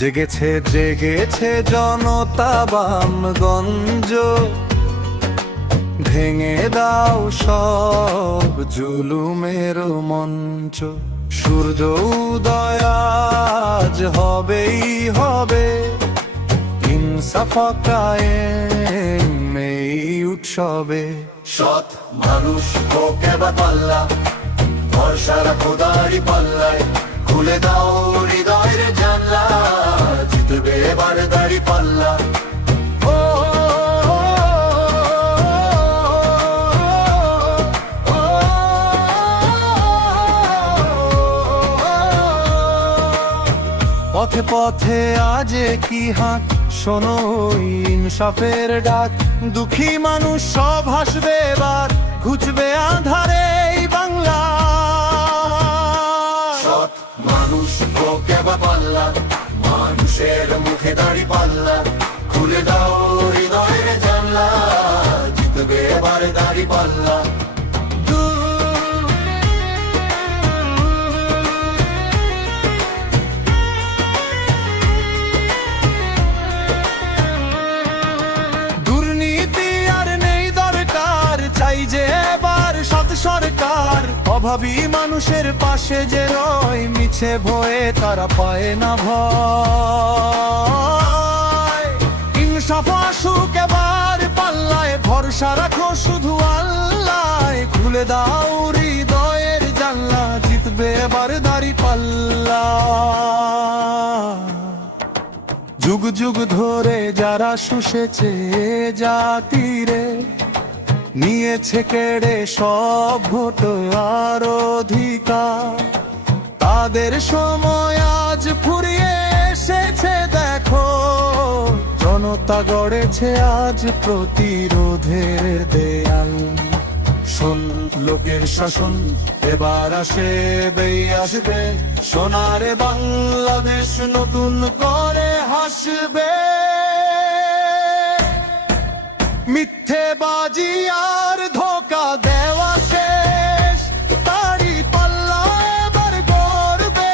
জেগেছে জেগেছে জনতা বামগঞ্জ, ভেঙে দাও সব জুলুমের মঞ্চ। সূর্য উদয় আজ হবেই হবে, ইনসাফ কায়েম এই উৎসবে। সৎ মানুষ হোক এবার পাল্লা, ভরসারা খোদারি পাল্লায়। খুলে দাও হৃদয়ের জানলা, জিতবে এবার দাড়ি পাল্লা। পথে পথে আজ কি হাট, শোনো ইনসাফের ডাক। দুঃখী মানুষ সব হাসবে এবার, ঘুচবে আঁধারে এই বাংলা। সৎ মানুষ হোক এবার পাল্লা, মানুষের মুখে দাড়ি পাল্লা। খুলে দাও হৃদয়ের জানলা, জিতবে এবার দাড়ি পাল্লা। চাই যে এবার সৎ সরকার, অভাবী মানুষের পাশে যে রয়, মিছে ভয়ে তারা পায় না ভয়। ইনসাফ আসুক এবার পাল্লায়, ভরসা রাখো শুধু আল্লাহ। খুলে দাও হৃদয়ের জানলা, জিতবে এবার দাড়ি পাল্লা। যুগ যুগ ধরে যারা শুষেছে জাতিরে, নিয়েছে কেড়ে সব ভোট আর অধিকার, তাদের সময় আজ ফুরিয়ে এসেছে দেখো। জনতা গড়েছে আজ প্রতিরোধের দেয়াল। শোন লোকের শাসন এবার আসবে, সোনারে বাংলাদেশ নতুন করে হাসবে। মিথ্যেবাজি আর ধোকা দেওয়া শেষ, তারি পাল্লা এবার গড়বে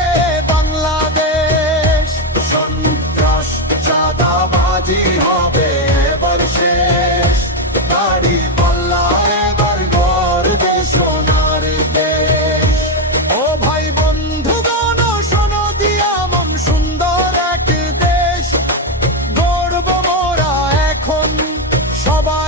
বাংলাদেশ। সন্ত্রাস চাঁদাবাজি হবে এবার শেষ, তারি পাল্লা এবার গড়বে সোনার দেশ। ও ভাই বন্ধুগণ শোনো দিয়া মন, সুন্দর এক দেশ গড়ব মোরা এখন সবাই